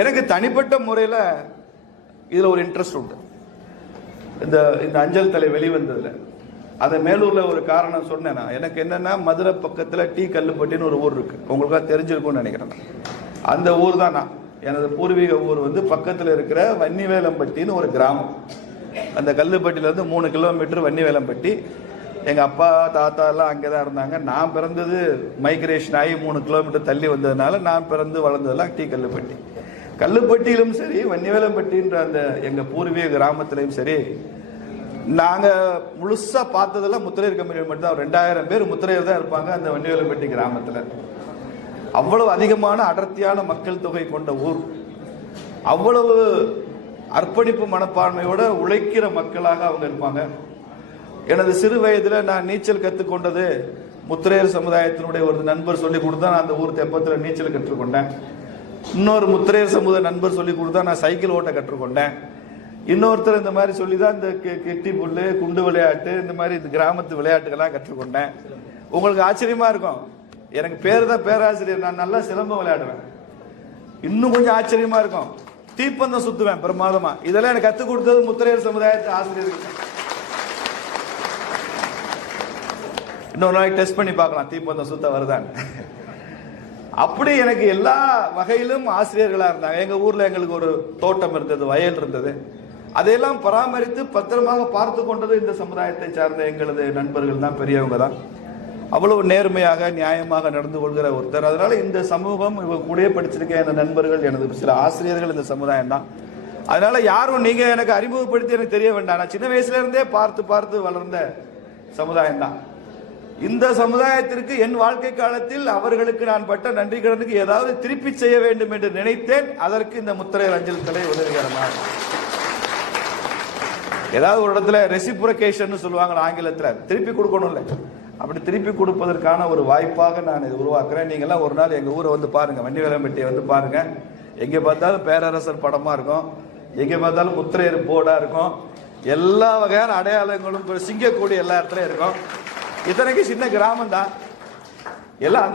எனக்கு தனிப்பட்ட முறையில் இதில் ஒரு இன்ட்ரெஸ்ட் உண்டு. இந்த இந்த அஞ்சல் தலை வெளிவந்ததில். அதை மேலூரில் ஒரு காரணம் சொன்னேன் நான். எனக்கு என்னன்னா மதுரை பக்கத்தில் டீ கல்லுப்பட்டின்னு ஒரு ஊர் இருக்குது உங்களுக்காக தெரிஞ்சிருக்கும்னு நினைக்கிறேன் அந்த ஊர் தான் நான். எனது பூர்வீக ஊர் வந்து பக்கத்தில் இருக்கிற வன்னிவேலம்பட்டின்னு ஒரு கிராமம். அந்த கல்லுப்பட்டியிலேருந்து மூணு கிலோமீட்டர் வன்னிவேலம்பட்டி. எங்கள் அப்பா தாத்தா எல்லாம் அங்கே தான் இருந்தாங்க. நான் பிறந்தது மைக்ரேஷன் ஆகி மூணு கிலோமீட்டர் தள்ளி வந்ததுனால நான் பிறந்து வளர்ந்ததெல்லாம் டீ கல்லுப்பட்டி. கல்லுப்பட்டியிலும் சரி வன்னிவேலம்பட்டின்ற அந்த எங்க பூர்வீக கிராமத்திலையும் சரி நாங்க முழுசா பார்த்ததெல்லாம் முத்திரையர் கம்பெனியில் மட்டும்தான். ரெண்டாயிரம் பேர் முத்திரையர் தான் இருப்பாங்க அந்த வன்னிவேலம்பட்டி கிராமத்துல. அவ்வளவு அதிகமான அடர்த்தியான மக்கள் தொகை கொண்ட ஊர். அவ்வளவு அர்ப்பணிப்பு மனப்பான்மையோட உழைக்கிற மக்களாக அவங்க இருப்பாங்க. எனது சிறு வயதில் நான் நீச்சல் கற்றுக்கொண்டது முத்திரையர் சமுதாயத்தினுடைய ஒரு நண்பர் சொல்லி கொடுத்தா நான் அந்த ஊர் தெப்பத்தில் நீச்சல் கற்றுக்கொண்டேன் இன்னொரு முத்திரையர் சமுதாய நண்பர் சொல்லி கொடுத்தா நான் சைக்கிள் ஓட்ட கற்றுக்கொண்டேன். இன்னொருத்தர் இந்த மாதிரி சொல்லி தான் இந்த கெ- கெட்டி புல்லு குண்டு விளையாட்டு இந்த மாதிரி இந்த கிராமத்து விளையாட்டுகள்லாம் கற்றுக்கொண்டேன். உங்களுக்கு ஆச்சரியமா இருக்கும்? எனக்கு பேர் தான் பேராசிரியர். நான் நல்லா சிலம்பம் விளையாடுவேன். இன்னும் கொஞ்சம் ஆச்சரியமா இருக்கும். தீப்பந்தம் சுத்துவேன் பிரமாதமா. இதெல்லாம் எனக்கு கற்றுக் கொடுத்தது முத்திரையர் சமுதாயத்து ஆசிரியர்கள். இன்னொரு நாளைக்கு டெஸ்ட் பண்ணி பார்க்கலாம். தீப்பந்தம் சுத்த வருதான்னு. அப்படி எனக்கு எல்லா வகையிலும் ஆசிரியர்களாக இருந்தாங்க. எங்கள் ஊரில் எங்களுக்கு ஒரு தோட்டம் இருந்தது வயல் இருந்தது. அதையெல்லாம் பராமரித்து பத்திரமாக பார்த்து கொண்டது இந்த சமுதாயத்தை சார்ந்த எங்களது நண்பர்கள் தான் பெரியவங்க தான். அவ்வளவு நேர்மையாக நியாயமாக நடந்து கொள்கிற ஒருத்தர். அதனால் இந்த சமூகம் இவங்க கூடயே படிச்சிருக்க எனது நண்பர்கள் எனது சில ஆசிரியர்கள் இந்த சமுதாயம் தான். அதனால் யாரும் நீங்கள் எனக்கு அறிமுகப்படுத்தி எனக்கு தெரிய வேண்டாம். நான் சின்ன வயசுலேருந்தே பார்த்து பார்த்து வளர்ந்த சமுதாயம் தான். இந்த சமுதாயத்திற்கு என் வாழ்க்கை காலத்தில் அவர்களுக்கு நான் பட்ட நன்றி கடனுக்கு ஏதாவது திருப்பி செய்ய வேண்டும் என்று நினைத்தேன். அதற்கு இந்த முத்திரை அஞ்சல் தலை உதவிகரமாக ஏதாவது ஒரு இடத்துல ரெசிப்ரகேஷன் சொல்லுவாங்க ஆங்கிலத்தில். திருப்பி கொடுக்கணும்ல. அப்படி திருப்பி கொடுப்பதற்கான ஒரு வாய்ப்பாக நான் இதை உருவாக்குறேன். நீங்கள்லாம் ஒரு நாள் எங்கள் ஊரை வந்து பாருங்க. வண்டிவேலம்பட்டியை வந்து பாருங்க. எங்கே பார்த்தாலும் பேரரசர் படமாக இருக்கும். எங்கே பார்த்தாலும் முத்திரையர் போர்டாக இருக்கும். எல்லா வகையான அடையாளங்களும் சிங்கக்கூடிய எல்லா இடத்துலையும் இருக்கும். இத்தனைக்கு சின்ன கிராமம் தான் எல்லாம்